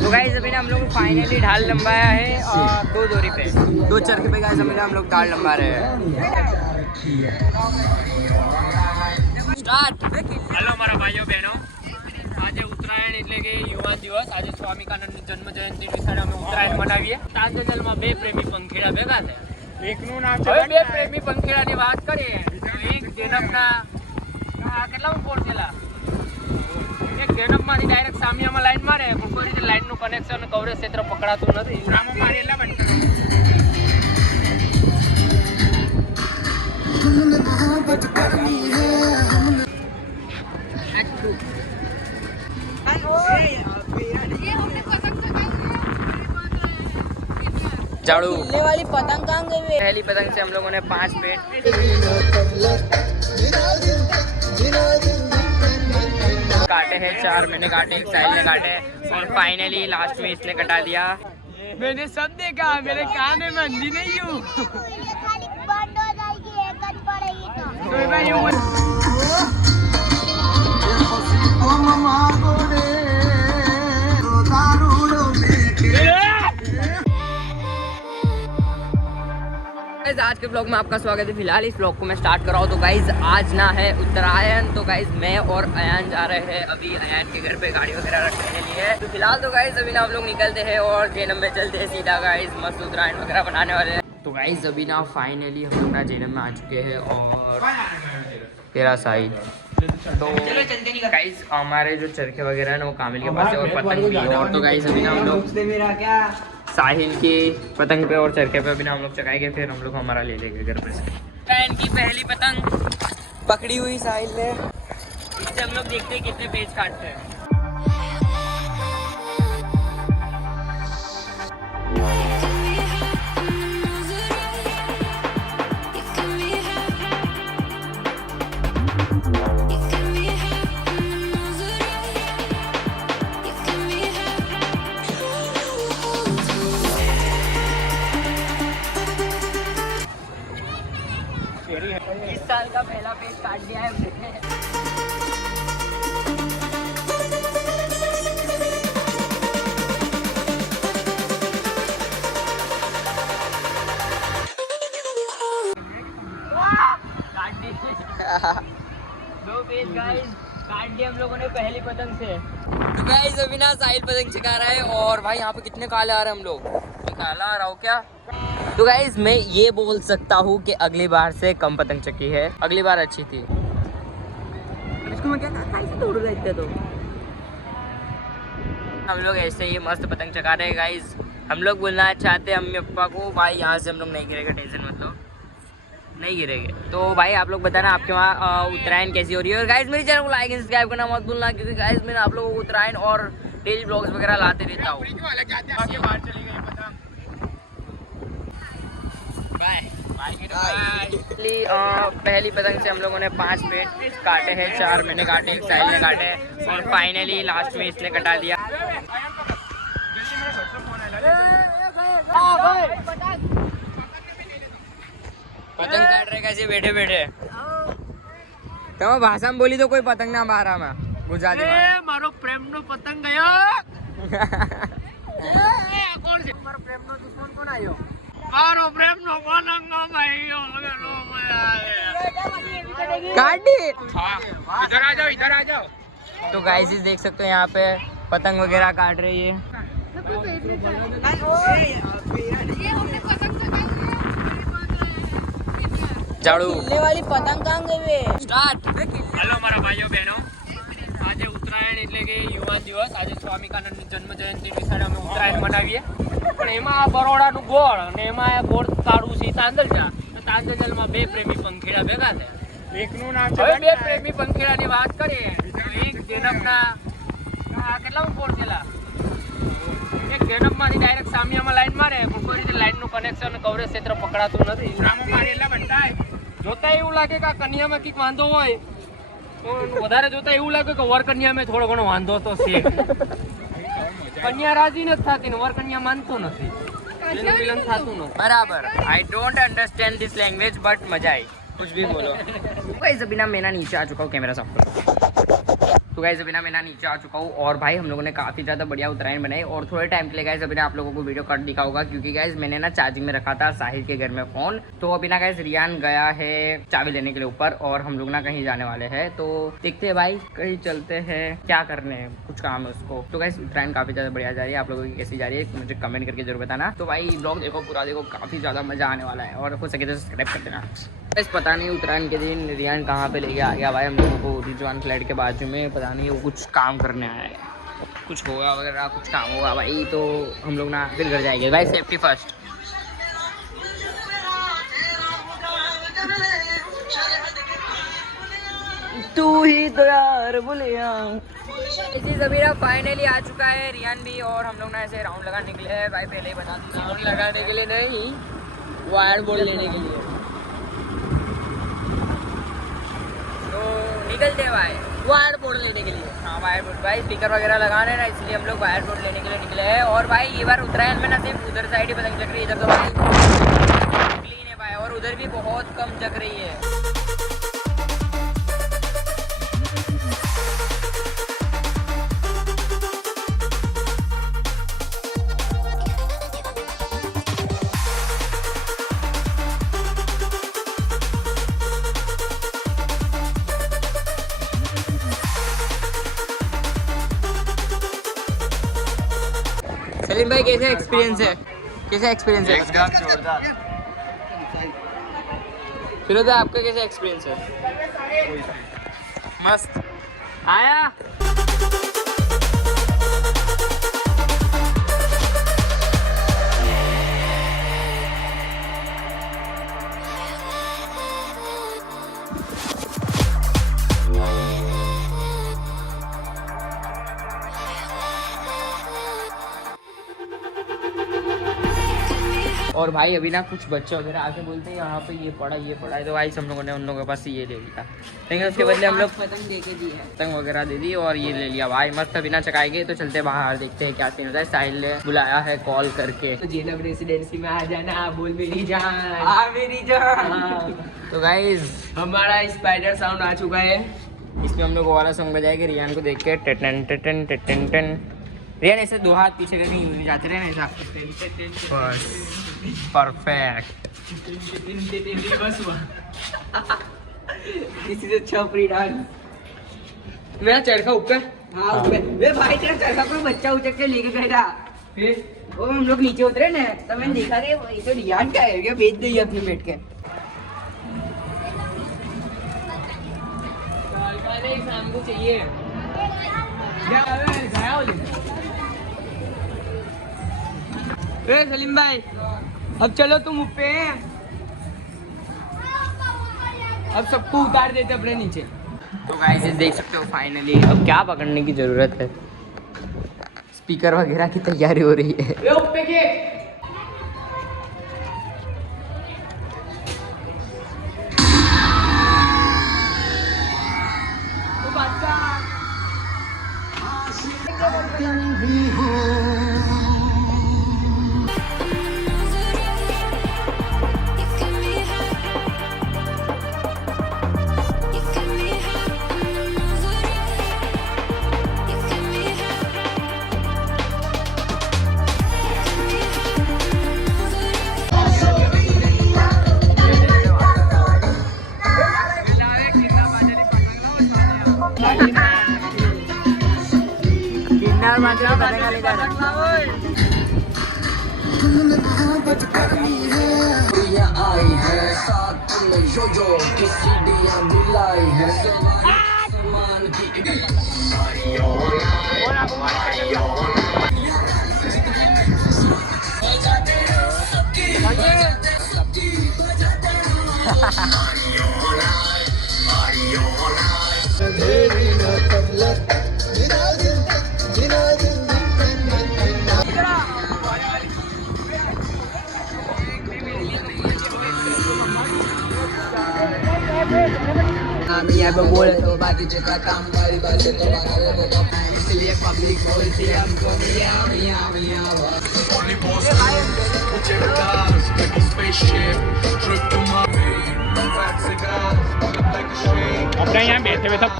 तो गाइस अभी ना हम लोग फाइनली ढाल लंबाया है और 2 दूरी पे 2 चरखे पे गाइस अभी ना हम लोग ढाल लंबा रहे हैं। स्टार्ट। हेलो मारा भाइयों बहनों, आज उत्तरायण એટલે કે યુવાન દિવસ। આજે સ્વામિકાનંદ જન્મ જયંતિ નિમિત્તે અમે ઉત્તરાયણ મનાવીએ। તાજેતરમાં બે પ્રેમી પંખીડા ભેગા થયા। એકનું નામ છે બે પ્રેમી પંખીડાની વાત કરીએ। એક જેનબના કેટલા ફોર છેલા એક જેનબમાંથી ડાયરેક્ટ સામિયામાં લાઈન મારે પણ કોઈ રીતે લાઈનનું કનેક્શન કવરેજ ક્ષેત્ર પકડાતું નથી। રામો મારેલા બંધ झाड़ू वाली पतंग कहाँ गई? पहली पतंग से हम लोगों ने 5 पेड़ काटे हैं, 4 मैंने काटे, एक साहिल ने काटे और फाइनली लास्ट में इसने कटा दिया। मैंने सब देखा, मेरे कान में अंधी नहीं हूँ। आज के ब्लॉग में आपका स्वागत है। फिलहाल इस ब्लॉग को मैं स्टार्ट कर रहा हूँ। तो गाइज आज ना है उत्तरायण, तो गाइज मैं और अयान जा रहे हैं अभी अयान के घर पे गाड़ी वगैरह रखने के लिए। तो फिलहाल तो गाइज अभी ना हम लोग निकलते हैं और जेनम में चलते हैं सीधा। गाइज मस्त उत्तरायण वगैरह बनाने वाले हैं। तो गाइज अभी ना फाइनली हम लोग ना जेनम में आ चुके हैं और तेरा साइड तो गाइज हमारे जो चरखे वगैरह है ना वो कामिल के पास है और पतंग भी है। और तो गाइज अभी ना हम लोग साहिल की पतंग पे और चरखे पे अभी ना हम लोग चकाएंगे, फिर हम लोग हमारा ले लेंगे घर पे से। ट्रेन की पहली पतंग पकड़ी हुई साहिल ने। इससे हम लोग देखते हैं कितने पेज काटते हैं। इस साल का पहला पेज काट दिया है हमने। काट दिए 2 पेज गाइस काट दिए हम लोगों ने पहली पतंग से। तो गाइस अभी ना साहिल पतंग चका रहा है और भाई यहाँ पे कितने काले आ रहे हैं हम लोग। काला आ रहा हो क्या? तो गाइज मैं ये बोल सकता हूँ कि अगली बार से कम पतंग चकी है, अगली बार अच्छी थी। इसको मैं क्या तोड़ देते तो हम लोग ऐसे ही मस्त पतंग चका रहे हैं गाइज। हम लोग बोलना चाहते हैं अम्मी पापा को भाई यहाँ से हम लोग नहीं गिरेगा, टेंशन मत लो, नहीं गिरेंगे। तो भाई आप लोग बताना आपके वहाँ उत्तरायण कैसी हो रही है। और गाइज मेरे चैनल को लाइक एंड सब्सक्राइब करना मत भूलना, क्योंकि गाइज मैं आप लोगों को उत्तरायण और डेली ब्लॉग्स वगैरह लाते रहता हूँ। पहली पतंग से हम लोगों ने 5 पेड़ काटे हैं, 4 मैंने काटे, एक साहिल ने काटे और फाइनली लास्ट में इसने कटा दिया। पतंग काट रहे कैसे बैठे बैठे तो भाषा में बोली तो कोई पतंग ना मारा मैं गुजराती में। मारो प्रेम नो पतंग गयो। कौन से मारो प्रेम नो दुश्मन कौन आयो? मारो प्रेम नो पतंग नो भाइयो काटी। इधर आ जाओ, इधर आ जाओ। तो गाइस देख सकते हो यहाँ पे पतंग वगैरह काट रही है। झाड़ू वाली पतंग कहाँ गई? स्टार्ट। हेलो मारा भाइयों बहनों, आज उत्तरायण એટલે કે યુવાન દિવસ। આજે સ્વામિકાનંદ જન્મ જયંતિ નિમિત્તે અમે ઉત્તરાયણ મનાવીએ। પણ એમાં બરોડાનું ગોળ અને એમાં ગોળ કાઢું છે તાંદલજા। તો તાંદલજામાં 2 પ્રેમી પંખીડા ભેગા થયા। એકનું નામ છે બે પ્રેમી પંખીડાની વાત કરીએ। એક જેનબના કેટલા ફોર છેલા એક જેનબમાંથી ડાયરેક્ટ સામિયામાં લાઈન મારે પણ કોઈ રીતે લાઈનનું કનેક્શન કવરેજ ક્ષેત્ર પકડાતું નથી। રામો મારેલા બંધાય જોતા એવું લાગે કે આ કન્યામાં કંઈક વાંધો હોય તો વધારે જોતા એવું લાગે કે વર કન્યા में થોડો ઘણો વાંધો તો છે। કન્યા રાજી નથી થતી ને વર કન્યા માનતો નથી, એનું મિલન થાતું નથી। બરાબર। I don't understand this language but मजा आई, कुछ भी बोलो। गाइस अभी ना मैं ना नीचे आ चुका हूँ, कैमरा साफ करो। तो तो गाइस अभी ना मैं ना नीचे आ चुका हूँ और भाई हम लोगों ने काफ़ी ज़्यादा बढ़िया उत्तरायण बनाई और थोड़े टाइम के लिए गाइस अभी ना आप लोगों को वीडियो कट दिखा होगा क्योंकि गाइस मैंने ना चार्जिंग में रखा था साहिल के घर में फ़ोन। तो अभी ना गाइस रियान गया है चाबी लेने के लिए ऊपर और हम लोग ना कहीं जाने वाले हैं। तो देखते हैं भाई कहीं चलते हैं, क्या करने हैं, कुछ काम है उसको। तो गाइस उत्तरायण काफ़ी ज़्यादा बढ़िया जा रही है, आप लोगों की कैसी जा रही है मुझे कमेंट करके जरूर बताना। तो भाई ब्लॉग देखो पूरा देखो, काफ़ी ज़्यादा मज़ा आने वाला है और हो सके तो सब्सक्राइब कर देना। बस पता नहीं उत्तरायण के दिन रियान कहाँ पे लेके आ गया भाई हम लोगों को, रिजवान फ्लैट के बाजू में, पता नहीं वो कुछ काम करने आया है, कुछ होगा वगैरह, कुछ काम होगा भाई। तो हम लोग ना फिर घर जाएंगे भाई, सेफ्टी फर्स्ट। तू ही तो यार बोलिया। इसी ज़मीरा फाइनली आ चुका है रियान भी और हम लोग ना ऐसे राउंड लगाने के लिए है भाई, पहले ही बता दी, राउंड लगाने के लिए नहीं, वायर बोर्ड लेने के लिए। तो निकलते हैं भाई वायर बोर्ड लेने के लिए। हाँ वायर बोर्ड भाई, स्पीकर वगैरह लगाने ना, इसलिए हम लोग वायर बोर्ड लेने के लिए निकले हैं। और भाई ये बार उत्तरायण में ना सिर्फ उधर साइड ही पतंग जग रही है, इधर तो भाई क्लीन है भाई, और उधर भी बहुत कम जग रही है। सलीम भाई कैसे एक्सपीरियंस है, कैसा एक्सपीरियंस है? एकदम जोरदार। फिरोज भाई आपका कैसा एक्सपीरियंस है? मस्त आया। और भाई अभी ना कुछ बच्चे वगैरह आके बोलते हैं यहाँ पे ये पड़ा है, तो भाई हम लोगों ने उन लोगों के पास ये ले लिया, लेकिन उसके बदले हम लोग पतंग दे के दी है, पतंग वगैरह दे दी और ये ले लिया भाई। मस्त अभी ना चकाएंगे तो चलते बाहर, देखते हैं क्या सीन होता है। साहिल ने बुलाया है कॉल करके, तो जेनब रेसिडेंसी में आ जाना, बोल मेरी जान, मेरी जान। तो गाइज हमारा स्पाइडर साउंड आ चुका है, इसमें हम लोग वो वाला सॉन्ग बजाएंगे रियान को देख के, टेटन टेटन टेटन टेन। रियान ऐसे दो हाथ पीछे करके यूं नहीं जाते रहे ऐसा, बस परफेक्ट। बस किसी से छपरी डांस मेरा चरखा ऊपर। हाँ वे भाई तेरा चरखा कोई बच्चा उचक के लेके गया था, फिर वो हम लोग नीचे उतरे ना, तो मैंने देखा कि ये तो रियान का है क्या, बेच दी अपनी बैठ के। शाम को चाहिए सलीम भाई, अब चलो तुम ऊपर हैं, अब सबको उतार देते अपने नीचे। तो गाइस देख सकते हो फाइनली अब क्या पकड़ने की जरूरत है, स्पीकर वगैरह की तैयारी हो रही है। आई है साथ में जो की सीढ़ियां मिलाई है सामान की। यहाँ पे बोले तो बाकी जगह काम वाली बात है, इसलिए पब्लिक बोलती है हमको मियां मियां मियां। अपने यहाँ बैठे हुए सब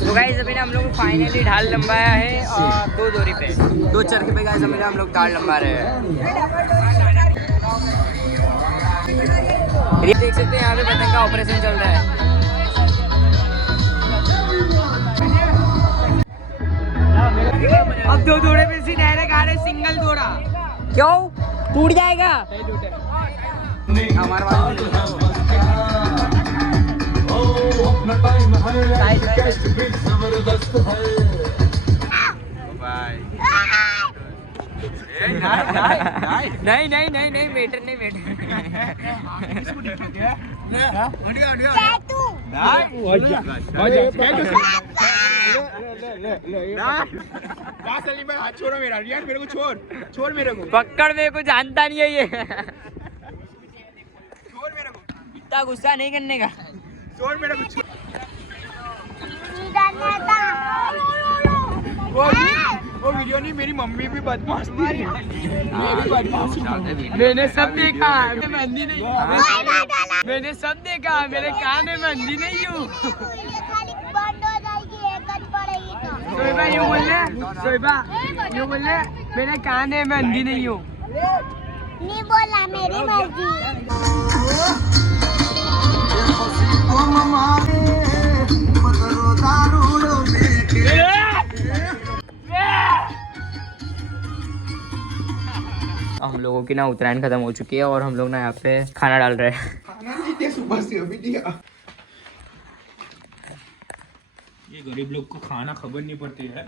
तो गाइस अभी ना हम लोग फाइनली ढाल लंबाया है और 2 दूरी पे 2 चरखे पे गाइस अभी हम लोग ढाल लंबा रहे हैं। ये देख सकते हैं यहाँ पे पतंग का ऑपरेशन चल रहा है। अब 2 जोड़े पे से डायरेक्ट आ रहे सिंगल जोड़ा। क्यों टूट जाएगा? हमारे नहीं नहीं नहीं नहीं मेटर नहीं मेटर हाथ छोड़ो मेरा रियान, मेरे को छोड़ मेरे को पकड़, मेरे को जानता नहीं है ये। छोड़ मेरे को, इतना गुस्सा नहीं करने का। छोड़ मेरे को। वो वीडियो नहीं, मेरी मम्मी भी बदमाश थी। मैंने सब देखा, मेहंदी नहीं, मैंने सब देखा, मेरे कान में मेहंदी नहीं हूँ। सोइबा यूँ बोल रहे, सोइबा यूँ बोल रहे, मेरे कान में मेहंदी नहीं हूँ। नहीं बोला, मेरी मर्जी। हम लोगों की ना उत्तरायण खत्म हो चुकी है और हम लोग ना यहाँ पे खाना डाल रहे हैं। खाना नहीं दिया सुबह से, अभी दिया। ये गरीब लोग को खाना खबर नहीं पड़ती है।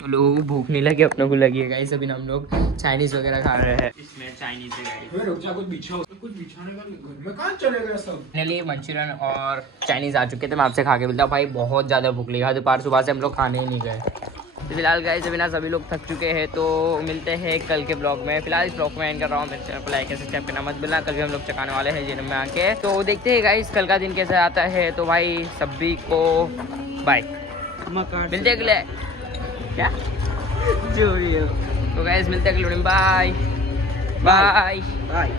तो लोगों को भूख नहीं लगी, अपनों को लगी है गाइस। अभी हम लोग चाइनीज वगैरह खा रहे हैं। इसमें चाइनीज है गाइस। रुक जा, कुछ बिछाने का घर में कहाँ चलेगा सब। फाइनली मंचूरियन और चाइनीज आ चुके थे। मैं आपसे खा के मिलता हूँ भाई, बहुत ज़्यादा भूख लगी। दोपहर सुबह से हम लोग खाने ही नहीं गए। तो फिलहाल गाइस अभी ना सभी लोग थक चुके हैं, तो मिलते हैं कल के ब्लॉग में। फिलहाल इस ब्लॉग में एंड कर रहा हूँ। मेरे चैनल को लाइक सब्सक्राइब करना मत भूलना। कल भी हम लोग चकाने वाले हैं जिन में आके, तो देखते हैं गाइस कल का दिन कैसे आता है। तो भाई सभी को बाय, मिलते हैं अगले क्या जो भी हो। तो गाइस मिलते हैं अगले, बाय बाय बाय।